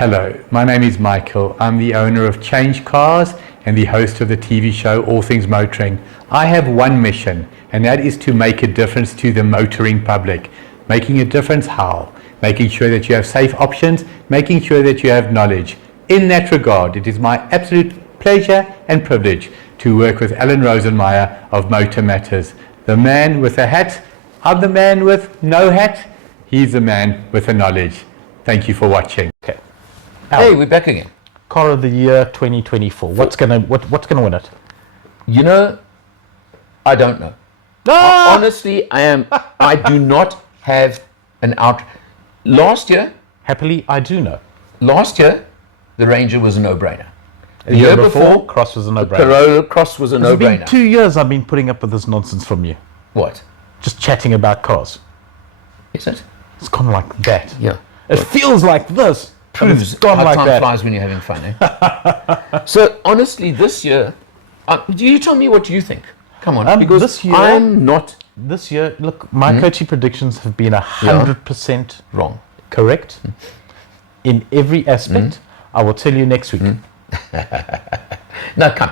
Hello, my name is Michael. I'm the owner of Change Cars and the host of the TV show All Things Motoring. I have one mission, and that is to make a difference to the motoring public. Making a difference how? Making sure that you have safe options, making sure that you have knowledge. In that regard, it is my absolute pleasure and privilege to work with Alan Rosenmeyer of Motor Matters. The man with a hat, I'm the man with no hat, he's the man with the knowledge. Thank you for watching. Okay. Hey, we're back again. Car of the Year 2024. What's gonna win it? You know, I don't know. Ah! Honestly, I do not have an out. Last year, Happily, I do know. the Ranger was a no-brainer. The year before, Cross was a no-brainer. Corolla Cross was a It's been no-brainer. 2 years I've been putting up with this nonsense from you. What? Just chatting about cars. Is it? It's gone like that. Yeah. It feels like this. but Proves it's gone how like time that. flies when you're having fun, eh? So, honestly, this year, do you tell me what you think? Come on, because this year- I'm not This year, look, my COTY predictions have been 100% wrong. correct in every aspect. I will tell you next week. No, come,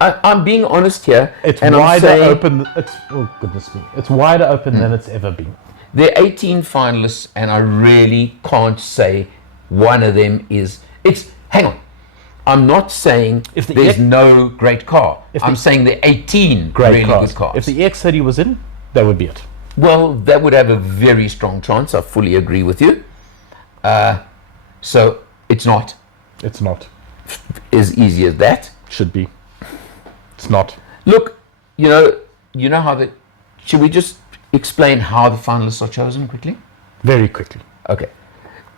I'm being honest here. It's and wider I'm saying open. Oh goodness me! It's wider open than it's ever been. there are 18 finalists, and I really can't say one of them is. Hang on. I'm not saying If the there's no great car. I'm the- saying there are 18 Great really cars. good cars. If the EX30 was in, that would be it. Well, that would have a very strong chance. I fully agree with you. So it's not It's not. as easy as that. Should be. It's not. Look, you know how the. Should we just explain how the finalists are chosen quickly? Very quickly. Okay.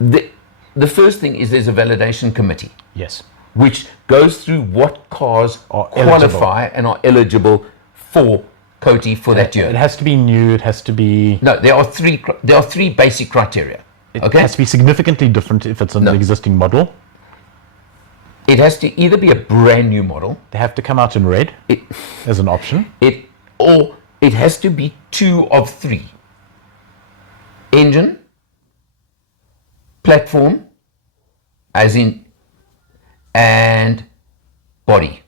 The first thing is there's a validation committee, Yes. which goes through what cars Are qualify and are eligible for COTY for that It year. has to be new. It has to be. No, there are three basic criteria. It Okay. has to be significantly different if it's an No. existing model. It has to either be a brand new model, They have to come out in red it, as an option. or it has to be 2 of 3. Engine, platform, as in, and body.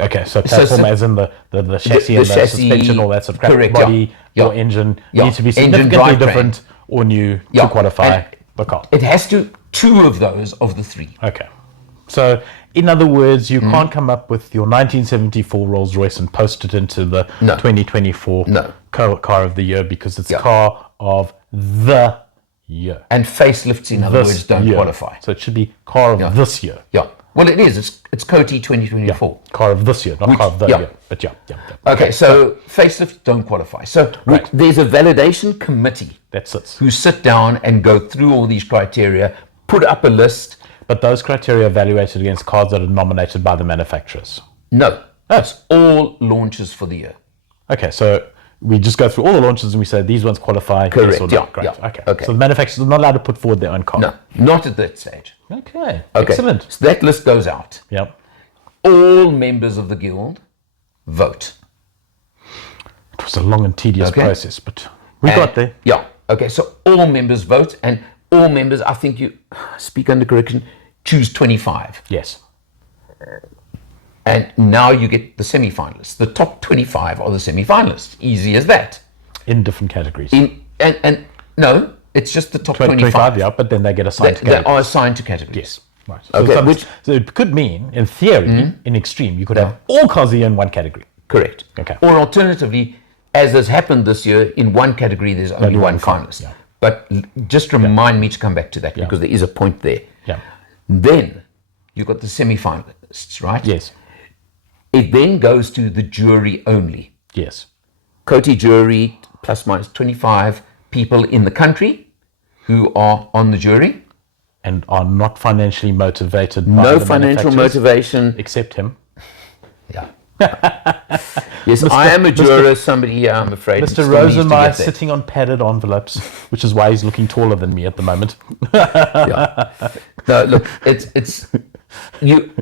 Okay, so platform as in the chassis and the chassis, suspension, all that sort of crap. correct, Body, yeah. your engine Yeah. needs to be Engine, significantly drivetrain. different or new Yeah. to qualify And the car. It has to 2 of those of the 3. Okay. So, in other words, you can't come up with your 1974 Rolls Royce and post it into the No. 2024 No. car of the year because it's Yeah. car of the year. And facelifts, in other This words, don't year. qualify. So it should be car of this year. Yeah. Well, it is. It's COTY 2024. Car of this year, not car of the yeah. year. But yeah. Okay, so facelifts don't qualify. So Right. there's a validation committee That's it. who sit down and go through all these criteria, put up a list. But those criteria are evaluated against cars that are nominated by the manufacturers. No, that's all launches for the year. Okay, so we just go through all the launches and we say these ones qualify. Correct, Yes or no. yeah, Great. yeah, Okay. okay. So the manufacturers are not allowed to put forward their own car. No, not at that stage. Okay. Okay. Excellent. So that list goes out. Yep. All members of the guild vote. It was a long and tedious Okay. process, but we got there. Yeah. Okay, so all members vote, and all members, I think you speak under correction, choose 25. Yes. And now you get the semi-finalists. The top 25 are the semi-finalists. Easy as that. In different categories. And no, it's just the top 25, 25. yeah, but then they get assigned to They categories. are assigned to categories. Yes. Right. Okay, So, which- so it could mean, in theory, in extreme, you could have all cars a year in one category. Correct. Okay. Or alternatively, as has happened this year, in one category there's only one finalist. yeah. But just remind me to come back to that because there is a point there. Yeah. Then you've got the semi-finalists, right? Yes. It then goes to the jury only. Yes. COTY jury, plus minus 25 people in the country who are on the jury. And are not financially motivated by No the financial manufacturers, motivation. except him. Yeah. Yes, I am a juror. Somebody here, I'm afraid. Mr. still needs to Rosenmeyer get there. sitting on padded envelopes, which is why he's looking taller than me at the moment. Yeah. No, look, it's you.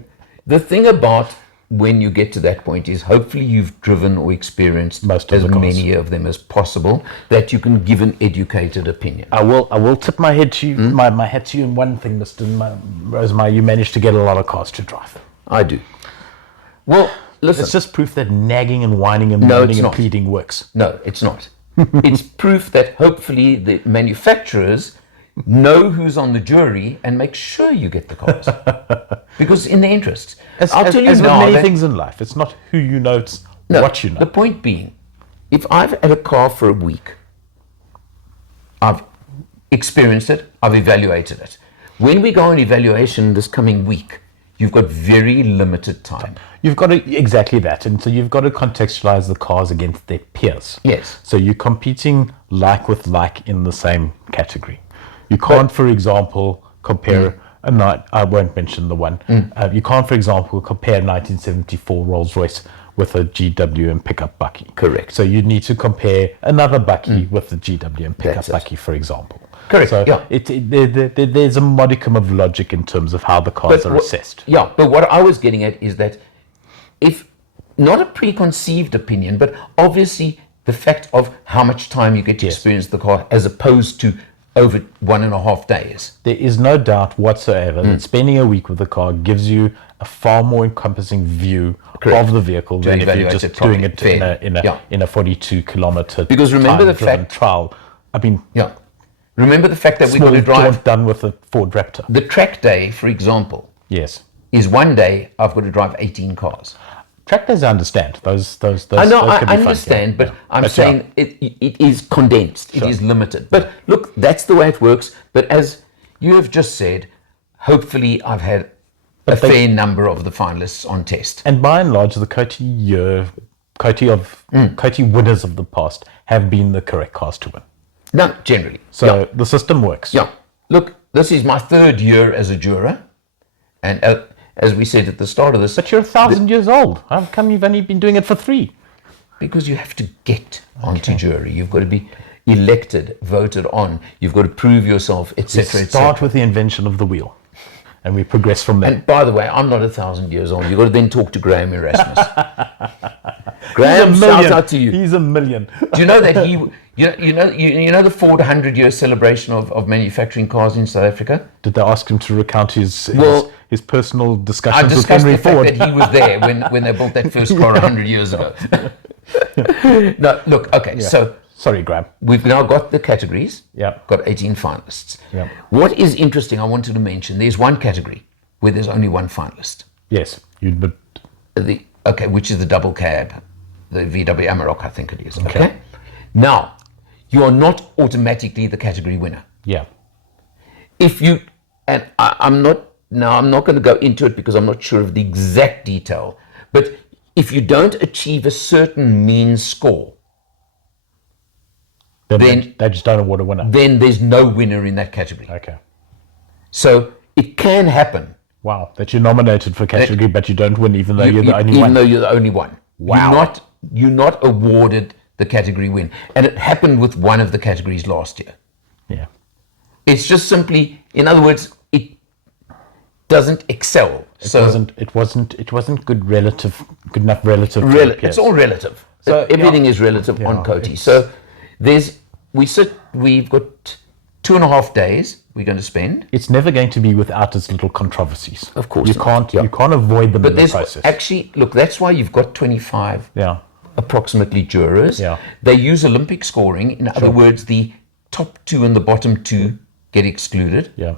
The thing about when you get to that point is hopefully you've driven or experienced Most of as the cars. many of them as possible, that you can give an educated opinion. I will tip my head to you, my hat to you in one thing, Mr. Rosemeyer. You managed to get a lot of cars to drive. I do. Well, listen. It's just proof that nagging and whining and No, moaning it's and not. pleading works. No, it's not. It's proof that hopefully the manufacturers know who's on the jury and make sure you get the cars. Because in their interests. I'll tell you as with now many that- things in life, it's not who you know, it's No, what you know. the point being, if I've had a car for a week, I've experienced it, I've evaluated it. When we go on evaluation this coming week, you've got very limited time. You've got to, exactly that. And so you've got to contextualize the cars against their peers. Yes. So you're competing like with like in the same category. You can't, for example, compare I won't mention the one. You can't, for example, compare a 1974 Rolls Royce with a GWM pickup bucky. Correct. So you need to compare another bucky with the GWM pickup That's it. bucky, for example. Correct, So yeah. there's a modicum of logic in terms of how the cars are assessed. Yeah, but what I was getting at is that if not a preconceived opinion, but obviously the fact of how much time you get to Yes. experience the car as opposed to over 1.5 days. There is no doubt whatsoever that spending a week with the car gives you a far more encompassing view Correct. of the vehicle To than if you're evaluate just it doing properly, it in a fair. in a 42 kilometer. Because remember the time-driven fact- trial. I mean, Yeah. Remember the fact that we're small going to drive jaunt done with a Ford Raptor. the track day, for example, Yes, is one day I've got to drive 18 cars. track days I understand. Those I know, those I can be fun, understand, yeah. but Yeah. I'm But saying it is condensed, it is limited. But look, that's the way it works. But as you have just said, hopefully I've had a fair number of the finalists on test. And by and large, the COTY winners of the past have been the correct cars to win. No, generally. So Yeah. the system works. Yeah. Look, this is my 3rd year as a juror. And as we said at the start of this, But you're 1,000 years old. How come you've only been doing it for 3? because you have to get onto jury, you've got to be elected, voted on, you've got to prove yourself, etc., Start etc. with the invention of the wheel, and we progress from there. And by the way, I'm not 1,000 years old. You've got to then talk to Graham Erasmus. Graham, shout out to you. He's a million. Do you know that you know the Ford 100-year celebration of manufacturing cars in South Africa? Did they ask him to recount his personal I discussions with discussed Henry the fact Ford? that he was there when they built that first car 100 years ago. No, look, okay, so Sorry, Graham. we've now got the categories. Yeah. Got 18 finalists. Yeah. What is interesting, I wanted to mention, there's one category where there's only one finalist. Yes, but Which is the double cab, the VW Amarok, I think it is. Okay. Now, you are not automatically the category winner. yeah, If you, and I'm not going to go into it because I'm not sure of the exact detail, but if you don't achieve a certain mean score, then they just don't award a winner. then there's no winner in that category. Okay. So it can happen. Wow, that you're nominated for category, but you don't win, even though you're the only even one. though you're the only one. Wow. You're not awarded the category win. And it happened with one of the categories last year. Yeah. It's just simply, in other words, it doesn't excel. It wasn't good enough relative. to Really, the peers. it's all relative. So, Everything is relative on COTY. So we've got 2.5 days we're going to spend. It's never going to be without its little controversies. Of course you not. can't. Yeah. You can't avoid them But in the there's process. actually, look, that's why you've got 25 Yeah. approximately jurors. Yeah. They use Olympic scoring. In other words, the top 2 and the bottom 2 get excluded. Yeah.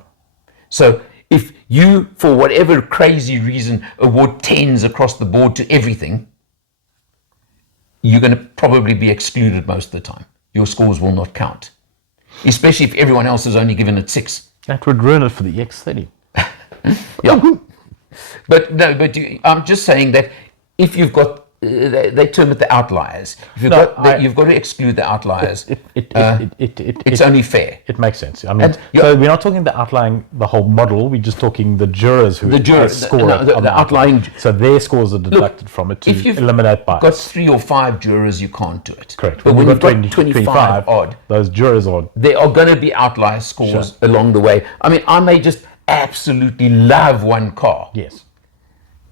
So if you, for whatever crazy reason, award 10s across the board to everything, you're going to probably be excluded most of the time. Your scores will not count, especially if everyone else has only given it 6. That would ruin it for the X30. Yeah. I'm just saying that if you've got, they term it the outliers. If you've you've got to exclude the outliers. It's only fair. It makes sense. I mean, And, yeah. so we're not talking about outlying the whole model. We're just talking the jurors who score the outlying. So their scores are deducted from it to If you've eliminate bias. got 3 or 5 jurors, you can't do it. Correct. But when you've got 20, 25 odd, those jurors are. there are going to be outlier scores along the way. I mean, I may just absolutely love one car, Yes.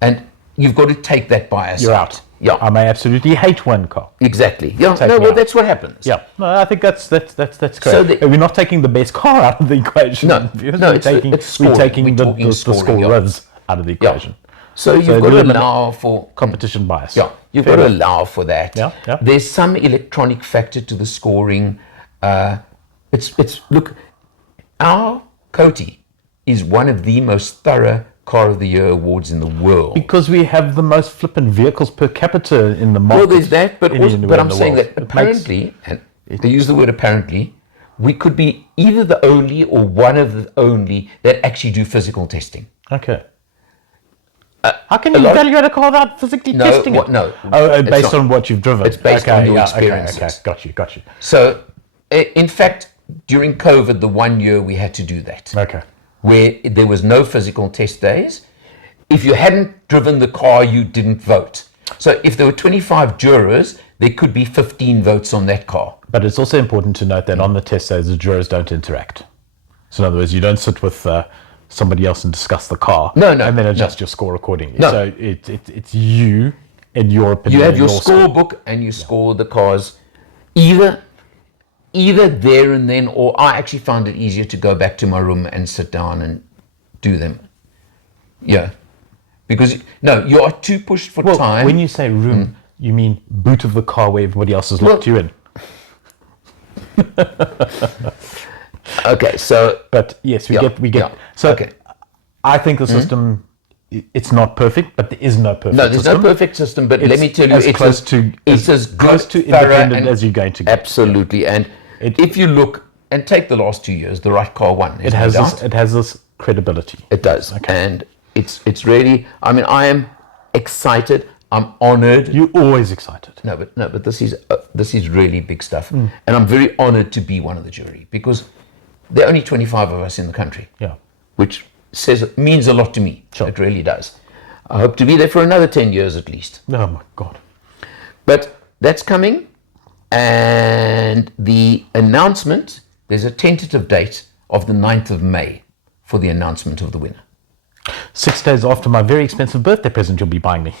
and you've got to take that bias You're out. Yeah, I may absolutely hate one car. exactly. Yeah, Take no, me well, out. that's what happens. Yeah, no, I think that's correct. So We're not taking the best car out of the equation. No, no, we're it's taking scoring. We're the talking score scoring, yeah. revs out of the equation. So you've So got to eliminate allow for competition bias. Yeah, you've Fair got to enough. allow for that. Yeah, yeah. There's some electronic factor to the scoring. It's look, our COTY is one of the most thorough Car of the Year awards in the world. Because we have the most flippant vehicles per capita in the market. Well, there's that, but also, anywhere but in I'm the saying world. that It makes- apparently, and they use the word apparently, we could be either the only or one of the only that actually do physical testing. Okay. How can you lot of- evaluate a car without physically No, testing what- it? no, Oh, it's based not. on what you've driven. It's based on your experiences. Okay, got you. So, in fact, during COVID, the 1 year we had to do that. Okay. Where there was no physical test days. If you hadn't driven the car, you didn't vote. So if there were 25 jurors, there could be 15 votes on that car. But it's also important to note that on the test days, the jurors don't interact. So in other words, you don't sit with somebody else and discuss the car. No, and then adjust your score accordingly. No. So it's you and your opinion. You have and your score. scorebook and you score the cars either there and then, or I actually found it easier to go back to my room and sit down and do them. Yeah. Because, no, you are too pushed for Well, time. when you say room, you mean boot of the car where everybody else has locked you in. Okay, so... But yes, we get. yeah, So okay. I think the system, it's not perfect, but there is no perfect No, there's system. no perfect system, but let It's me tell you, as it's close to it's as good, close to thorough, independent and as you're going to get. Absolutely, and if you look and take the last 2 years, the right car won. It has this credibility. It does, and it's really. I mean, I am excited. I'm honored. You're always excited. No, but this is really big stuff, and I'm very honored to be one of the jury because there are only 25 of us in the country. Yeah. Which means a lot to me. Sure. It really does. I hope to be there for another 10 years at least. Oh my God. But that's coming, and the announcement. There's a tentative date of the 9th of May for the announcement of the winner. 6 days after my very expensive birthday present you'll be buying me.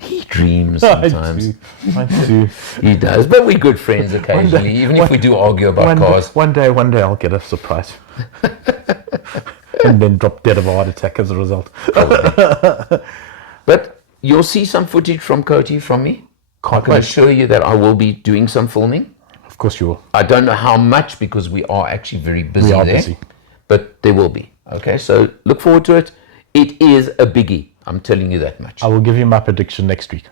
He dreams sometimes. I do. He does, but we're good friends occasionally, even if we do argue about cars. One day I'll get a surprise. And then drop dead of a heart attack as a result. But you'll see some footage from COTY from me. I Can't can wait. assure you that I will be doing some filming. Of course you will. I don't know how much because we are actually very busy We are there. busy. But there will be. Okay, so look forward to it. It is a biggie. I'm telling you that much. I will give you my prediction next week.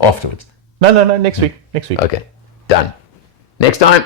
Afterwards. No, next week. Next week. Okay, done. Next time.